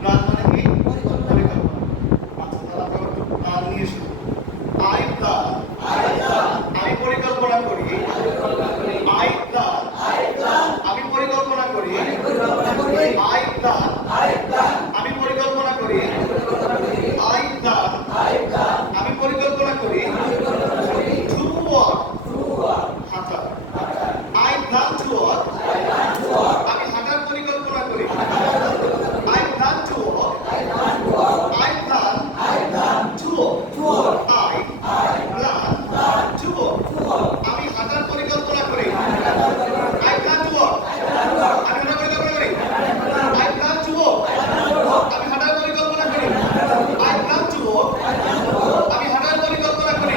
Plan মানে কি? পরিকল্পনা। আচ্ছা, তাহলে আমরা একটু প্ল্যান নিয়ে শুরু। আই প্ল্যান, আমি পরিকল্পনা করি। আই প্ল্যান, আমি পরিকল্পনা করি। আই প্ল্যান, আমি পরিকল্পনা করি। আই প্ল্যান, আমি পরিকল্পনা করি। টু ওয়াক, হাঁটা। আই প্ল্যান টু ওয়াক, আমি হাঁটার পরিকল্পনা করি। I plan to walk, I plan to walk, I plan to walk, আমি হাঁটার পরিকল্পনা করি। আই প্ল্যান টু ওয়াক, আমি হাঁটার পরিকল্পনা করি। আই প্ল্যান টু ওয়াক, আমি হাঁটার পরিকল্পনা করি। আই প্ল্যান টু ওয়াক, আমি হাঁটার পরিকল্পনা করি।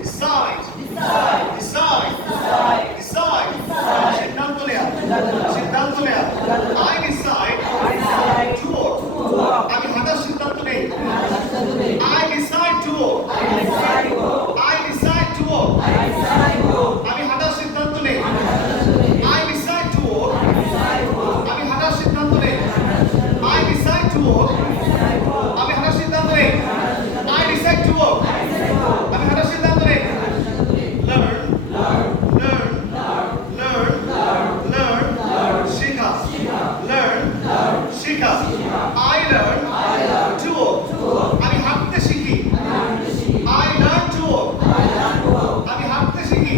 ডিসাইড, ডিসাইড, ডিসাইড, সিদ্ধান্ত নেয়া, সিদ্ধান্ত নেয়া। আই ডিসাইড টু ওয়াক, আমি হাঁটার সিদ্ধান্ত নেই। I decide to walk, I decide to walk, আমি হাঁটার সিদ্ধান্ত নেই। আই ডিসাইড টু ওয়াক, আমি হাঁটার সিদ্ধান্ত নেই। আই ডিসাইড টু ওয়াক, আমি হাঁটার সিদ্ধান্ত নেই। আই ডিসাইড টু ওয়াক, আমি হাঁটার সিদ্ধান্ত নেই। লার্ন, লার্ন, লার্ন, লার্ন, শেখা। লার্ন, শেখা। আই লার্ন টু ওয়াক, আমি হাঁটতে শিখি। আই লার্ন টু ওয়াক, আমি হাঁটতে শিখি।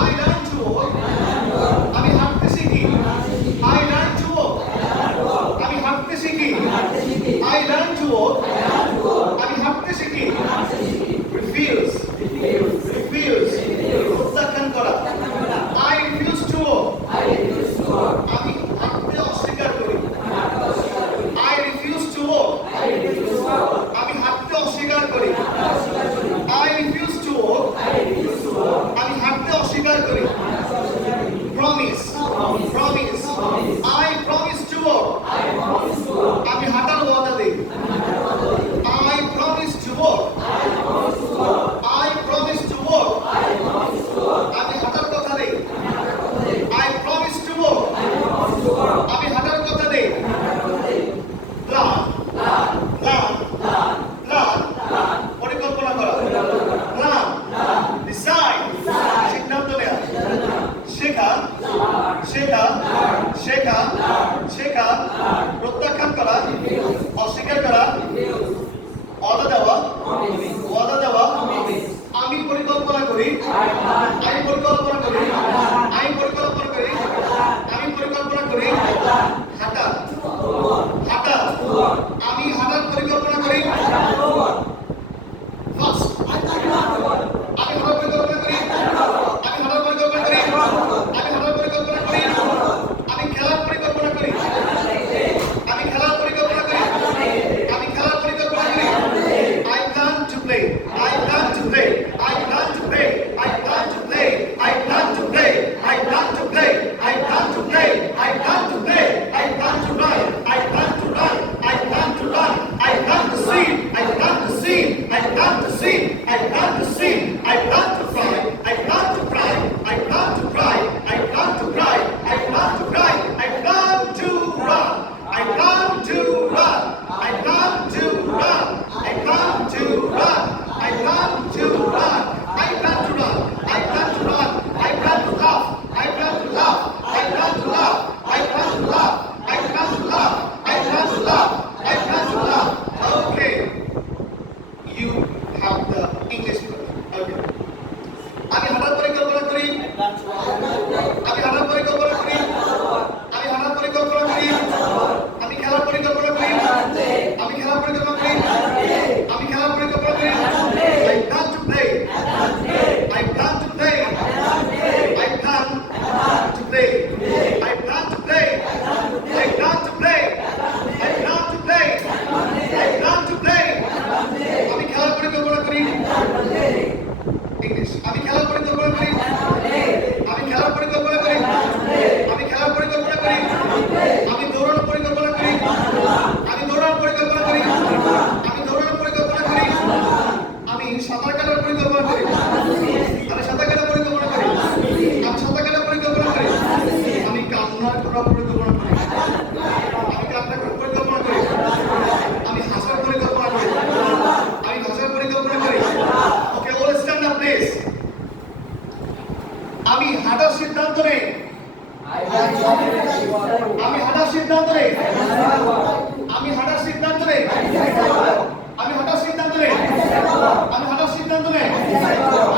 আই লার্ন টু ওয়াক, আমি হাঁটতে শিখি। আই লার্ন টু ওয়াক, আমি হাঁটতে শিখি। আই লার্ন টু ওয়াক, আমি হাঁটতে শিখি। রিফিউজ, রিফিউজ, প্রত্যাখ্যান করা। আই রিফিউজ টু ওয়াক, আমি হাঁটতে অস্বীকার করি। আই রিফিউজ টু ওয়াক, আমি হাঁটতে অস্বীকার করি। আই রিফিউজ টু ওয়াক, আমি হাঁটতে অস্বীকার করি। Promise, promise, I promise to walk, আমি হাঁটার ওয়াদা দিই। I promise to walk, I promise to walk, আমি হাঁটার কথা দেই। আই প্রমিস টু ওয়াক, আমি হাঁটার কথা দেই। প্ল্যান, প্ল্যান, প্ল্যান, পরিকল্পনা করা। প্ল্যান, ডিসাইড, সিদ্ধান্ত নেওয়া। শেখা, শেখা, শেখা, শেখা, প্রত্যাখ্যান করা, অস্বীকার করা। ওয়াদা দেওয়া, ওয়াদা দেওয়া। আমি পরিকল্পনা করি। আমি পরিকল্পনা করি। আমি পরিকল্পনা করি। আমি পরিকল্পনা করি। হাঁটা, হাঁটা, আমি হাঁটার পরিকল্পনা করি। ফার্স্ট, আমি হাঁটার পরিকল্পনা করি। আমি হাঁটার পরিকল্পনা করি। আমি হাঁটার পরিকল্পনা করি। আমি খেলার পরিকল্পনা করি। আমি খেলার পরিকল্পনা করি। সিদ্ধান্ত নেই আমি হাঁটার সিদ্ধান্ত নেই আমি হাঁটার সিদ্ধান্ত নেই আমি হাঁটার সিদ্ধান্ত নেই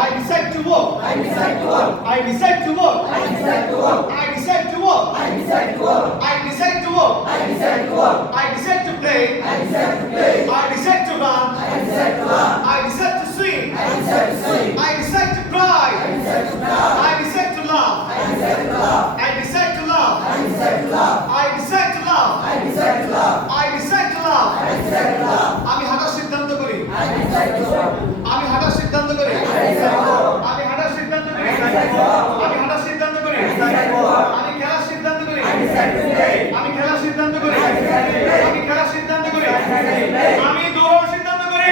I decide to walk I decide to walk I decide to walk I decide to walk I decide to walk I decide to walk I decide to walk I decide to walk I decide to play I decide to play I decide to run I decide to run I decide to swim I decide to swim I decide to cry I decide to cry I decide to laugh I decide to laugh I decide to laugh I decide to laugh I decide to laugh I decide to laugh I decide to laugh I decide to laugh আমি হাঁটার সিদ্ধান্ত করি I decide to walk আমি হাঁটার সিদ্ধান্ত করি I decide to walk আমি হাঁটার সিদ্ধান্ত করি I decide to walk আমি হাঁটার সিদ্ধান্ত করি I decide to walk আমি খেলার সিদ্ধান্ত করি I decide to play আমি খেলার সিদ্ধান্ত করি I decide to play আমি খেলার সিদ্ধান্ত করি I decide to play আমি দৌড়ানোর সিদ্ধান্ত করি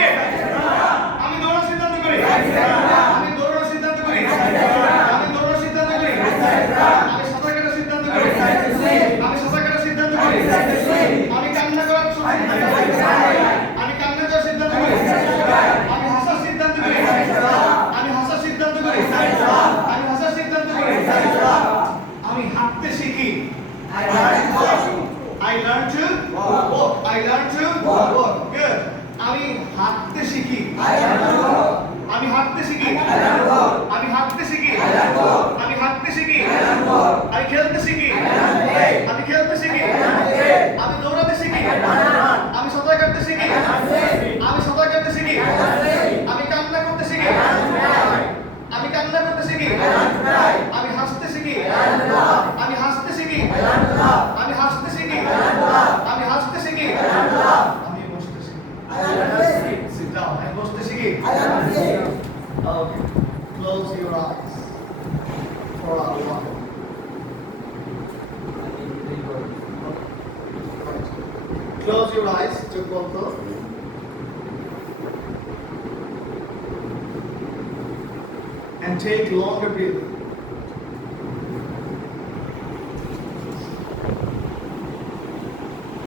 আমি দৌড়ানোর সিদ্ধান্ত করি আমি দৌড়ানোর সিদ্ধান্ত করি আমি দৌড়ানোর সিদ্ধান্ত করি আমি সাঁতার কাটার সিদ্ধান্ত করি আমি সাঁতার কাটার সিদ্ধান্ত করি আমি কান্না করার আমি কান্না করার সিদ্ধান্ত করি আমি হাসার সিদ্ধান্ত করি আমি হাসার সিদ্ধান্ত করি আমি হাসার সিদ্ধান্ত করি আমি হাঁটতে শিখি I learn to walk I learn to walk good আমি হাঁটতে শিখি আমি হাঁটতে শিখি আমি হাঁটতে শিখি আমি হাঁটতে শিখি আমি খেলতে শিখি আমি খেলতে শিখি আমি দৌড়াতে শিখি আমি সাঁতার কাটতে শিখি আমি সাঁতার কাটতে শিখি আমি কান্না করতে শিখি আমি কান্না করতে শিখি আমি হাসতে শিখি আমি হাসতে শিখি আমি হাসতে শিখি আমি হাসতে শিখি আমি বসতে শিখি sit down আমি বসতে শিখি okay close your eyes for a while close your eyes চোখ বন্ধ and take longer breath